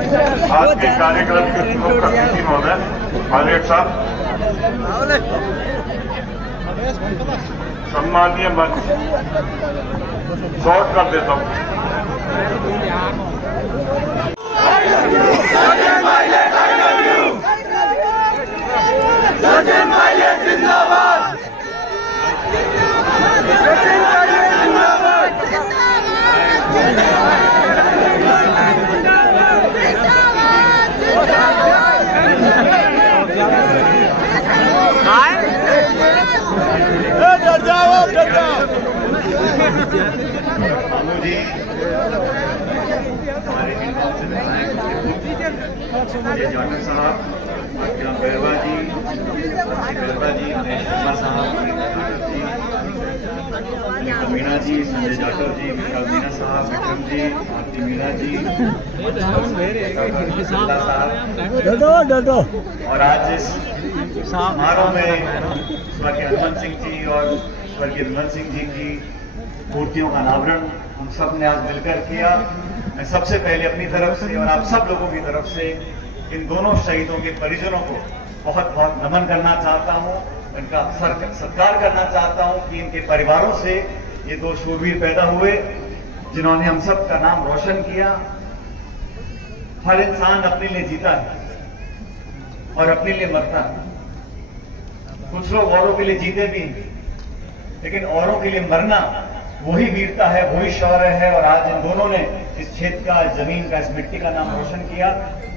आज के कार्यक्रम के प्रमुख अतिथि महोदय पायलट साहब, सम्मानीय मंच, शॉर्ट कर देता हूँ। जिंदाबाद। हमारे जाटव साहब, गरबा जी, शर्मा साहब, मीना जी, संजय जाटव जी, मीना साहब, विक्रम जी, आरती मीना जी, और आज इस समारोह में स्वर्गीय हनुमंत सिंह जी और स्वर्गीय विमल सिंह जी की मूर्तियों का अनावरण हम सब ने आज मिलकर किया। मैं सबसे पहले अपनी तरफ से और आप सब लोगों की तरफ से इन दोनों शहीदों के परिजनों को बहुत बहुत नमन करना चाहता हूं, इनका सत्कार करना चाहता हूं कि इनके परिवारों से ये दो शूरवीर पैदा हुए जिन्होंने हम सब का नाम रोशन किया। हर इंसान अपने लिए जीता है और अपने लिए मरता है। कुछ लोग औरों के लिए जीते भी, लेकिन औरों के लिए मरना वही वीरता है, वही शौर्य है। और आज इन दोनों ने इस क्षेत्र का, इस जमीन का, इस मिट्टी का नाम रोशन किया।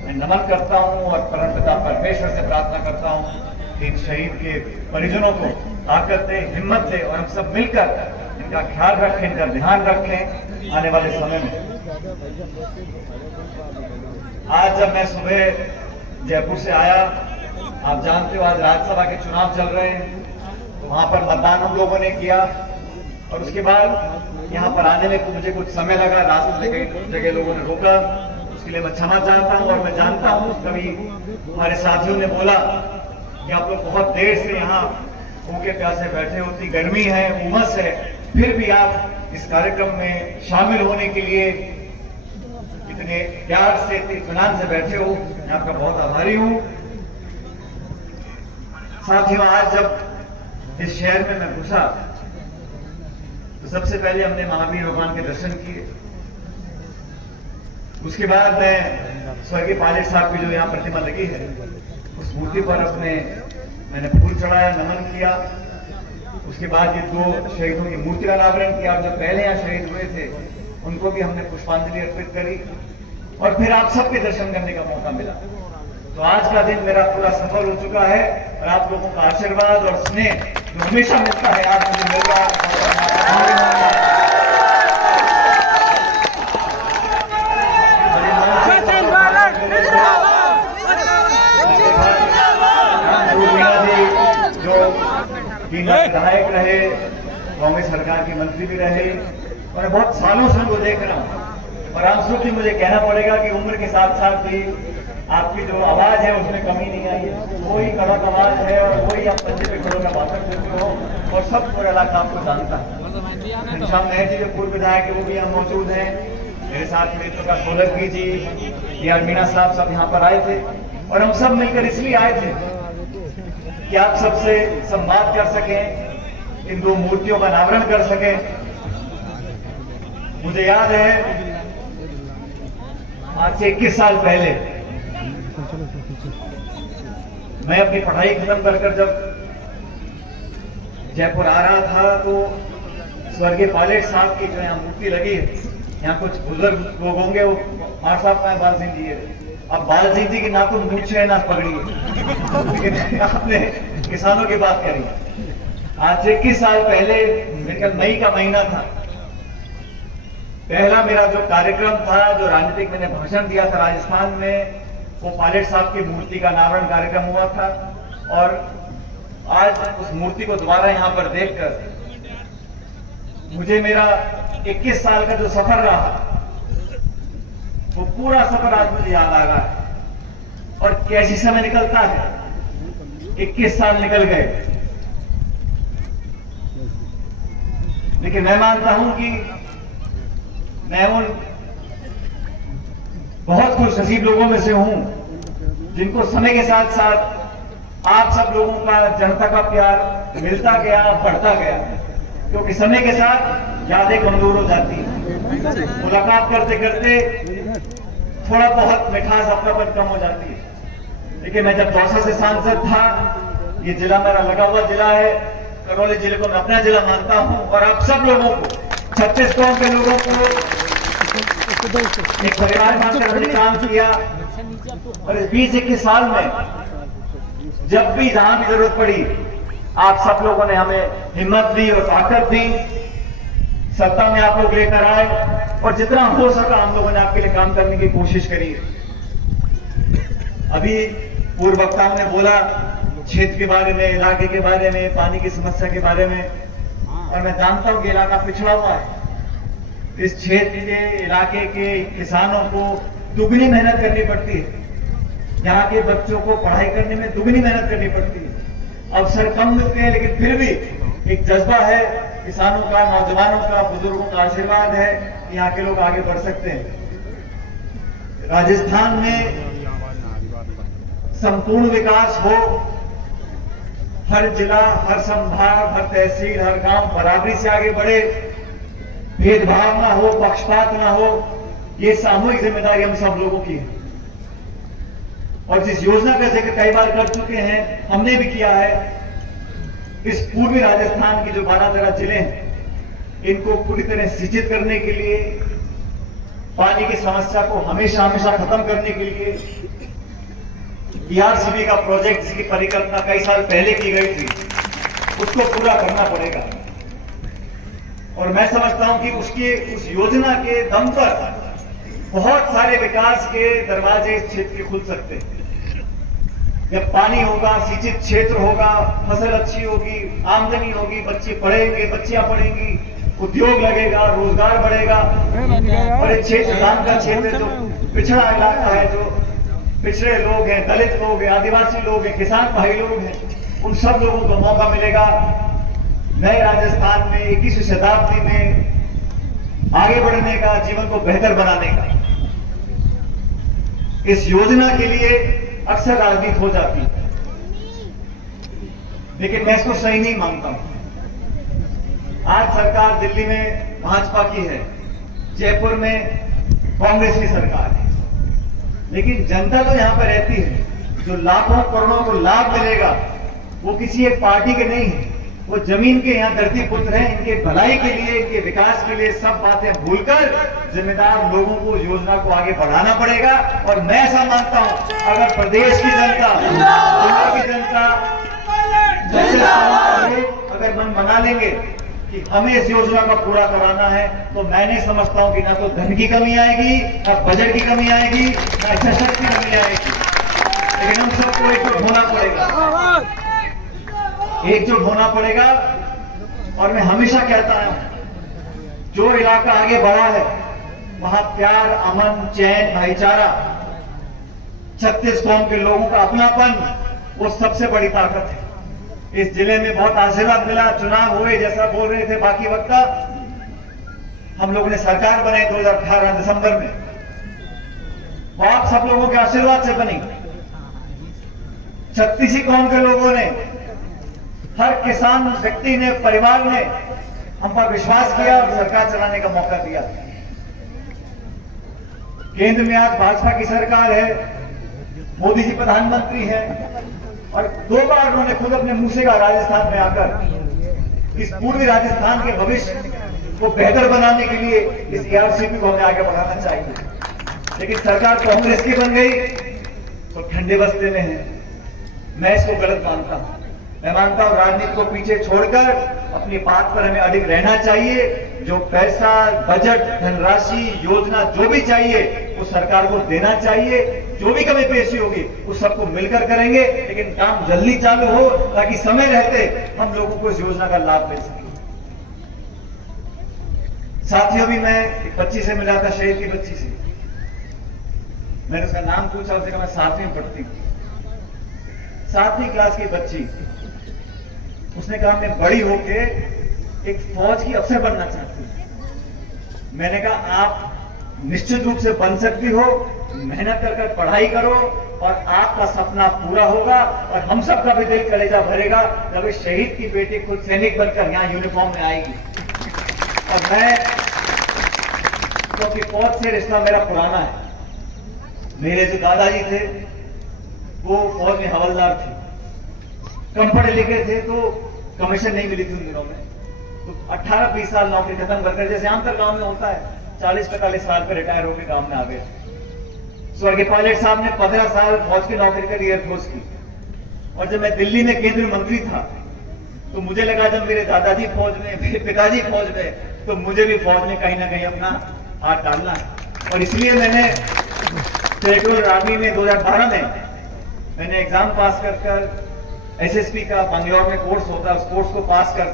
मैं नमन करता हूं और परमपिता परमेश्वर से प्रार्थना करता हूं कि इन शहीद के परिजनों को ताकत दे, हिम्मत दे और हम सब मिलकर इनका ख्याल रखें, इनका ध्यान रखें आने वाले समय में। आज जब मैं सुबह जयपुर से आया, आप जानते हो आज राज्यसभा के चुनाव चल रहे हैं, तो वहां पर मतदान हम लोगों ने किया और उसके बाद यहाँ पर आने में मुझे कुछ समय लगा। रास्ते से कई जगह लोगों ने रोका, उसके लिए मैं क्षमा चाहता हूँ। और मैं जानता हूँ कभी हमारे साथियों ने बोला कि आप लोग बहुत देर से यहाँ भूखे प्यासे बैठे हो, इतनी गर्मी है, उमस है, फिर भी आप इस कार्यक्रम में शामिल होने के लिए इतने प्यार से, इतने इत्मीनान से बैठे हो। मैं आपका बहुत आभारी हूँ। साथियों, आज जब इस शहर में मैं घुसा तो सबसे पहले हमने महावीर भगवान के दर्शन किए। उसके बाद मैं स्वर्गीय पायलट साहब की जो यहाँ प्रतिमा लगी है उस मूर्ति पर मैंने फूल चढ़ाया, नमन किया। उसके बाद ये दो शहीदों की मूर्ति का अनावरण किया। जो पहले यहाँ शहीद हुए थे उनको भी हमने पुष्पांजलि अर्पित करी और फिर आप सबके दर्शन करने का मौका मिला। तो आज का दिन मेरा पूरा सफल हो चुका है और आप लोगों का आशीर्वाद और स्नेह जो हमेशा मिलता है आज मुझे मिल रहा है। जो विधायक रहे, कांग्रेस सरकार के मंत्री भी रहे और बहुत सालों से उनको देख रहा हूं और आप सबकी मुझे कहना पड़ेगा कि उम्र के साथ साथ भी आपकी जो आवाज है उसमें कमी नहीं आई है। वही कड़क आवाज है और वही आप पंजे पे खड़ों का भाषण देते हो और सब पूरा इलाका आपको जानता है। घनश्याम नायक जी जो पूर्व विधायक है वो भी यहाँ मौजूद हैं। मेरे साथ मित्र सोलंकी जी, मीना साहब सब यहाँ पर आए थे और हम सब मिलकर इसलिए आए थे कि आप सबसे संवाद कर सकें, इन दो मूर्तियों का अनावरण कर सकें। मुझे याद है आज से 21 साल पहले मैं अपनी पढ़ाई खत्म कर जब जयपुर आ रहा था तो स्वर्गीय पायलट साहब की जो यहाँ मूर्ति लगी है, यहाँ कुछ बुजुर्ग लोग होंगे, वो मार साहब का बाल सिंह जी है। अब बाल सिंह जी की ना तो मूछ है ना पगड़ी है, लेकिन आपने किसानों की बात करी। आज से 21 साल पहले लेकिन मई का महीना था, पहला मेरा जो कार्यक्रम था, जो राजनीतिक मैंने भाषण दिया था राजस्थान में, वो पायलट साहब की मूर्ति का अनावरण कार्यक्रम हुआ था। और आज उस मूर्ति को दोबारा यहाँ पर देखकर मुझे मेरा 21 साल का जो सफर रहा वो पूरा सफर आज मुझे याद आ रहा है और कैसे समय निकलता है। 21 साल निकल गए, लेकिन मैं मानता हूं कि मैं उन बहुत खुशनसीब लोगों में से हूं जिनको समय के साथ साथ आप सब लोगों का, जनता का प्यार मिलता गया, बढ़ता गया, क्योंकि समय के साथ यादें कमजोर हो जाती है। मुलाकात करते करते थोड़ा बहुत मिठास अपनापन कम हो जाती है। लेकिन मैं जब दौसा से सांसद था, ये जिला मेरा लगा हुआ जिला है, करौली जिले को मैं अपना जिला मानता हूं, और आप सब लोगों को, 36 गांव के लोगों को एक परिवार मानकर हमने काम किया। और इस 20-21 साल में जब भी जहां भी जरूरत पड़ी, आप सब लोगों ने हमें हिम्मत दी और ताकत दी, सत्ता में आप लोग लेकर आए, और जितना हो सका हम लोगों ने आपके लिए काम करने की कोशिश करी। अभी पूर्व वक्ताओं ने बोला क्षेत्र के बारे में, इलाके के बारे में, पानी की समस्या के बारे में, और मैं जानता हूं कि इलाका पिछड़ा हुआ है। इस क्षेत्र के, इलाके के किसानों को दुगनी मेहनत करनी पड़ती है। यहाँ के बच्चों को पढ़ाई करने में दुगनी मेहनत करनी पड़ती है। अवसर कम मिलते हैं, लेकिन फिर भी एक जज्बा है किसानों का, नौजवानों का, बुजुर्गों का आशीर्वाद है कि यहाँ के लोग आगे बढ़ सकते हैं। राजस्थान में संपूर्ण विकास हो, हर जिला, हर संभाग, हर तहसील, हर गांव बराबरी से आगे बढ़े, भेदभाव ना हो, पक्षपात ना हो, ये सामूहिक जिम्मेदारी हम सब लोगों की है। और जिस योजना का जिक्र कई बार कर चुके हैं, हमने भी किया है, इस पूर्वी राजस्थान की जो 12-13 जिले हैं, इनको पूरी तरह सिंचित करने के लिए, पानी की समस्या को हमेशा खत्म करने के लिए बीआरसीबी का प्रोजेक्ट, जिसकी परिकल्पना कई साल पहले की गई थी, उसको पूरा करना पड़ेगा। और मैं समझता हूं कि उस योजना के दम पर बहुत सारे विकास के दरवाजे इस क्षेत्र के खुल सकते हैं। जब पानी होगा, सिंचित क्षेत्र होगा, फसल अच्छी होगी, आमदनी होगी, बच्चे पढ़ेंगे, बच्चियां पढ़ेंगी, उद्योग लगेगा, रोजगार बढ़ेगा। और ये क्षेत्र गांव का क्षेत्र, जो पिछड़ा इलाका है, जो पिछड़े लोग हैं, दलित लोग हैं, आदिवासी लोग हैं, किसान भाई लोग हैं, उन सब लोगों को मौका मिलेगा नए राजस्थान में 21वीं शताब्दी में आगे बढ़ने का, जीवन को बेहतर बनाने का। इस योजना के लिए अक्सर राजनीति हो जाती है, लेकिन मैं इसको सही नहीं मानता हूं। आज सरकार दिल्ली में भाजपा की है, जयपुर में कांग्रेस की सरकार है, लेकिन जनता तो यहां पर रहती है। जो लाखों करोड़ों को लाभ मिलेगा वो किसी एक पार्टी के नहीं है, वो जमीन के यहाँ धरती पुत्र हैं। इनके भलाई के लिए, इनके विकास के लिए सब बातें भूलकर जिम्मेदार लोगों को योजना को आगे बढ़ाना पड़ेगा। और मैं ऐसा मानता हूं, अगर प्रदेश की जनता, जिले की जनता, अगर मन बना लेंगे कि हमें इस योजना का पूरा कराना है, तो मैं नहीं समझता हूं कि ना तो धन की कमी आएगी, ना बजट की कमी आएगी, ना इच्छाशक्ति की कमी आएगी। लेकिन हम सबको एकजुट होना पड़ेगा, एकजुट होना पड़ेगा। और मैं हमेशा कहता हूं, जो इलाका आगे बढ़ा है वहां प्यार, अमन, चैन, भाईचारा, 36 कौम के लोगों का अपनापन, वो सबसे बड़ी ताकत है। इस जिले में बहुत आशीर्वाद मिला, चुनाव हुए, जैसा बोल रहे थे बाकी वक्ता, हम लोगों ने सरकार बनाई 2018 दिसंबर में, वो आप सब लोगों के आशीर्वाद से बनी। 36 कौम के लोगों ने, हर किसान व्यक्ति ने, परिवार ने हम पर विश्वास किया और सरकार चलाने का मौका दिया। केंद्र में आज भाजपा की सरकार है, मोदी जी प्रधानमंत्री हैं, और 2 बार उन्होंने खुद अपने मुंह से कहा राजस्थान में आकर, इस पूर्वी राजस्थान के भविष्य को बेहतर बनाने के लिए इस एआरसीपी को हमें आगे बढ़ाना चाहिए। लेकिन सरकार कांग्रेस की बन गई तो ठंडे बस्ते में है। मैं इसको गलत मानता हूं। मैं मानता हूं राजनीति को पीछे छोड़कर अपनी बात पर हमें अडिग रहना चाहिए। जो पैसा, बजट, धनराशि, योजना जो भी चाहिए वो सरकार को देना चाहिए। जो भी कमी पेशी होगी उस सबको मिलकर करेंगे, लेकिन काम जल्दी चालू हो ताकि समय रहते हम लोगों को इस योजना का लाभ मिल सके। साथियों, भी मैं एक बच्ची से मिला था, शहर की बच्ची से। मैंने उसका नाम पूछा, उसने कहा मैं 7वीं में पढ़ती हूँ। 7वीं क्लास की बच्ची, उसने कहा मैं बड़ी होके एक फौज की अफसर बनना चाहती हूं। मैंने कहा आप निश्चित रूप से बन सकती हो। मेहनत कर पढ़ाई करो और आपका सपना पूरा होगा और हम सबका भी दिल कलेजा भरेगा जब इस शहीद की बेटी खुद सैनिक बनकर यहाँ यूनिफॉर्म में आएगी। और मैं, क्योंकि फौज से रिश्ता मेरा पुराना है, मेरे जो दादाजी थे वो फौज में हवलदार थे, कम पढ़े लिखे थे तो कमीशन नहीं मिली थी उन दिनों में, तो 18-20 साल नौकरी खत्म कर, जैसे आमतौर गांव में होता है 40-45 साल पर रिटायर होकर गांव में आ गए। स्वर्गीय पायलट साहब ने 15 साल फौज की नौकरी करी, एयरफोर्स की। और जब मैं दिल्ली में केंद्रीय मंत्री था तो मुझे लगा जब मेरे दादाजी फौज में, मेरे पिताजी फौज में, तो मुझे भी फौज में कहीं ना कहीं अपना हाथ डालना है। और इसलिए मैंने टेरिटोरियल आर्मी में 2012 में मैंने एग्जाम पास कर एसएसपी का बंगलौर में कोर्स होता है, उस कोर्स को पास कर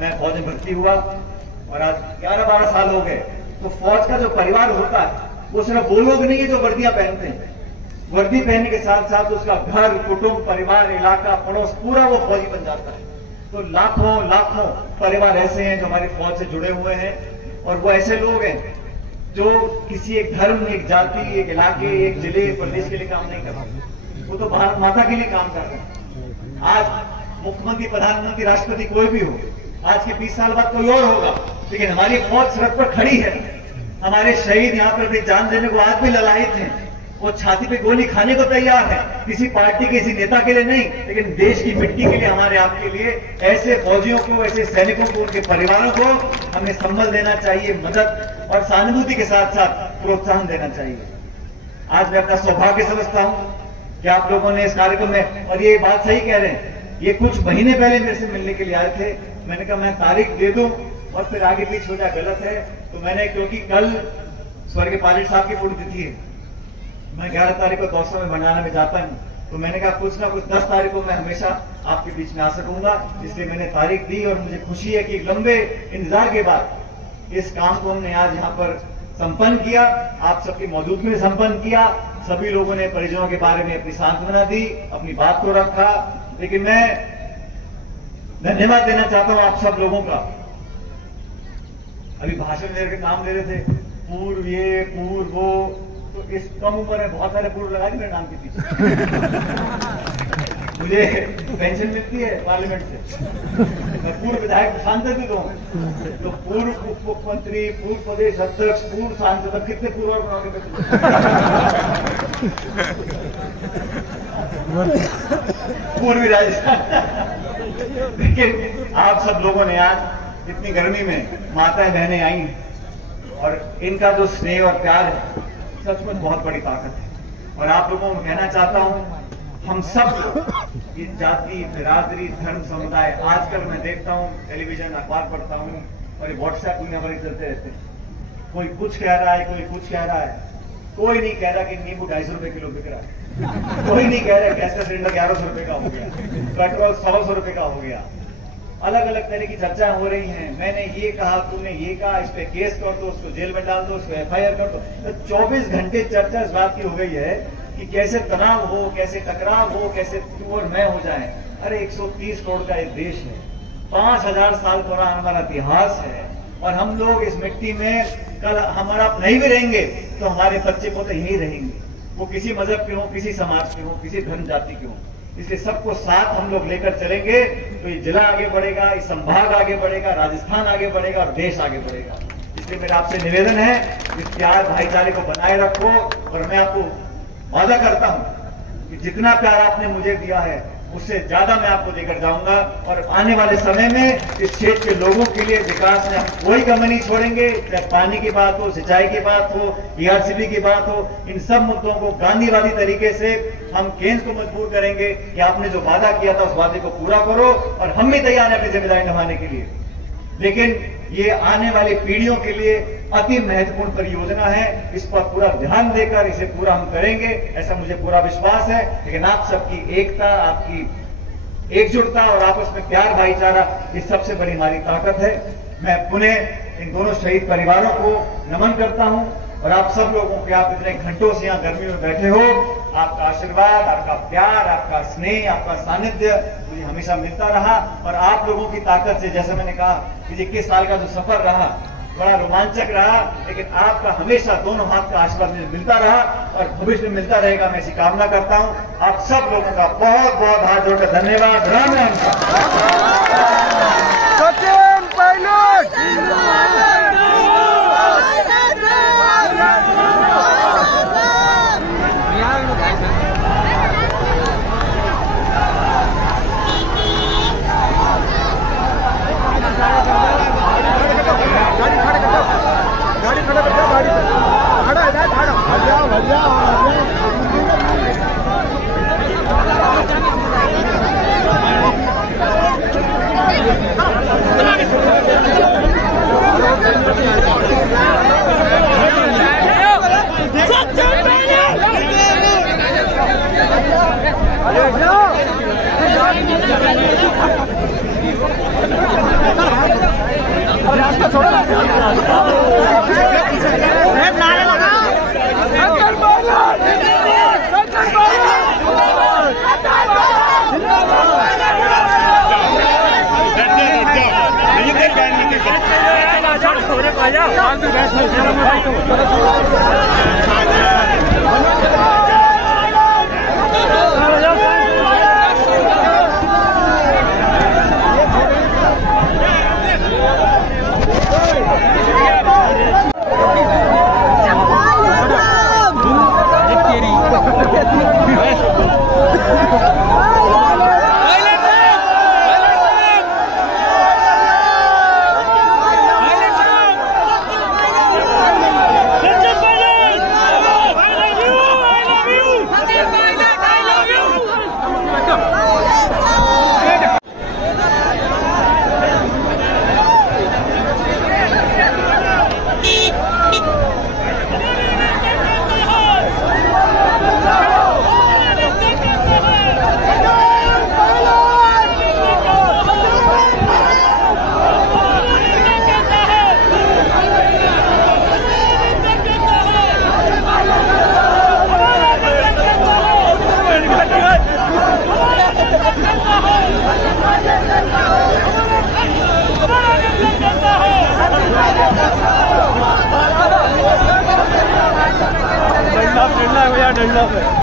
मैं फौज में भर्ती हुआ और आज 11-12 साल हो गए। तो फौज का जो परिवार होता है वो सिर्फ वो लोग नहीं है जो वर्दियां पहनते हैं, वर्दी पहनने के साथ साथ उसका घर, कुटुंब, परिवार, इलाका, पड़ोस, पूरा वो फौजी बन जाता है। तो लाखों परिवार ऐसे हैं जो हमारी फौज से जुड़े हुए हैं और वो ऐसे लोग हैं जो किसी एक धर्म, एक जाति, एक इलाके, एक जिले, एक प्रदेश के लिए काम नहीं कर रहे, वो तो भारत माता के लिए काम कर रहे हैं। आज मुख्यमंत्री, प्रधानमंत्री, राष्ट्रपति कोई भी हो, आज के 20 साल बाद कोई और होगा, लेकिन हमारी फौज सड़क पर खड़ी है। हमारे शहीद यहाँ पर भी जान देने को आज भी ललायित हैं, वो छाती पे गोली खाने को तैयार है, किसी पार्टी, किसी नेता के लिए नहीं, लेकिन देश की मिट्टी के लिए, हमारे आपके लिए। ऐसे फौजियों को, ऐसे सैनिकों को, उनके परिवारों को हमें संबल देना चाहिए, मदद और सहानुभूति के साथ साथ प्रोत्साहन देना चाहिए। आज मैं अपना सौभाग्य समझता हूं कि आप लोगों ने इस कार्यक्रम में, और ये बात सही कह रहे हैं, ये कुछ महीने पहले मेरे से मिलने के लिए आए थे, मैंने कहा मैं तारीख दे दूं और फिर आगे पीछे हो जाए गलत है, तो मैंने, क्योंकि कल स्वर्गीय पायलट साहब की पुण्यतिथि है, मैं 11 तारीख को दौसा में भंडारा में जाता हूं, तो मैंने कहा कुछ ना कुछ 10 तारीख को मैं हमेशा आपके बीच में आ सकूंगा, इसलिए मैंने तारीख दी। और मुझे खुशी है कि लंबे इंतजार के बाद इस काम को हमने आज यहाँ पर संपन्न किया, आप सबकी मौजूदगी में संपन्न किया। सभी लोगों ने परिजनों के बारे में अपनी सांत्वना दी, अपनी बात को रखा, लेकिन मैं धन्यवाद देना चाहता हूं आप सब लोगों का। अभी भाषण में नाम ले रहे थे, पूर्व ये, पूर्व वो, तो इस कम उम्र में बहुत सारे पूर्व लगा दी मेरे नाम के पीछे। मुझे पेंशन मिलती है पार्लियामेंट से, मैं पूर्व विधायक सांसद भी हूँ, तो पूर्व उप मुख्यमंत्री, पूर्व प्रदेश अध्यक्ष, पूर्व सांसद, कितने पूर्व और बनाओगे? पूर्वी राजस्थान। लेकिन आप सब लोगों ने आज इतनी गर्मी में माताएं बहनें आई और इनका जो स्नेह और प्यार है सचमुच बहुत बड़ी ताकत है। और आप लोगों को कहना चाहता हूं, हम सब ये जाति, बिरादरी, धर्म, समुदाय, आजकल मैं देखता हूं टेलीविजन, अखबार पढ़ता हूं और ये व्हाट्सएप दुनिया भर चलते रहते हैं, कोई कुछ कह रहा है, कोई कुछ कह रहा है, कोई नहीं कह रहा कि नींबू 250 रुपए किलो बिक रहा है, कोई नहीं कह रहा गैस का सिलेंडर 1100 रुपए का हो गया, पेट्रोल 100 रुपए का हो गया। अलग अलग तरह की चर्चाएं हो रही हैं, मैंने ये कहा, तूने ये कहा, इस पे केस कर दो, उसको जेल में डाल दो, उसको FIR कर दो। तो 24 घंटे चर्चा इस बात की हो गई है कि कैसे तनाव हो, कैसे टकराव हो, कैसे तू और मैं हो जाए। अरे 130 करोड़ का एक देश है, 5000 साल पुराना हमारा इतिहास है, और हम लोग इस मिट्टी में कल हमारा नहीं भी रहेंगे तो हमारे बच्चे को तो यही रहेंगे, वो किसी मजहब के हो, किसी समाज के हो, किसी धर्म जाति के हो। इसलिए सबको साथ हम लोग लेकर चलेंगे तो ये जिला आगे बढ़ेगा, ये संभाग आगे बढ़ेगा, राजस्थान आगे बढ़ेगा और देश आगे बढ़ेगा। इसलिए मेरा आपसे निवेदन है कि प्यार, भाईचारे को बनाए रखो, और मैं आपको वादा करता हूं कि जितना प्यार आपने मुझे दिया है उससे ज्यादा मैं आपको देकर जाऊंगा, और आने वाले समय में इस क्षेत्र के लोगों के लिए विकास में हम कोई कमी नहीं छोड़ेंगे। चाहे पानी की बात हो, सिंचाई की बात हो, ERCB की बात हो, इन सब मुद्दों को गांधीवादी तरीके से हम केंद्र को मजबूर करेंगे कि आपने जो वादा किया था उस वादे को पूरा करो, और हम भी तैयार हैं अपनी जिम्मेदारी निभाने के लिए। लेकिन ये आने वाली पीढ़ियों के लिए अति महत्वपूर्ण परियोजना है, इस पर पूरा ध्यान देकर इसे पूरा हम करेंगे, ऐसा मुझे पूरा विश्वास है। लेकिन आप सबकी एकता, आपकी एकजुटता और आपस में प्यार, भाईचारा, ये सबसे बड़ी हमारी ताकत है। मैं पुनः इन दोनों शहीद परिवारों को नमन करता हूं, और आप सब लोगों के, आप इतने घंटों से यहाँ गर्मी में बैठे हो, आपका आशीर्वाद, आपका प्यार, आपका स्नेह, आपका सानिध्य मुझे हमेशा मिलता रहा। और आप लोगों की ताकत से, जैसे मैंने कहा कि 21 साल का जो सफर रहा, बड़ा रोमांचक रहा, लेकिन आपका हमेशा दोनों हाथ का आशीर्वाद मिलता रहा और भविष्य में मिलता रहेगा, मैं ऐसी कामना करता हूं। आप सब लोगों का बहुत बहुत हाथ जोड़कर धन्यवाद। राम राम। सचिन पायलट गाड़ी खड़ा कर, गाड़ी खड़ा है, खड़ा भैया रास्ता छोड़ो, नारे लगाओ। डंडा पे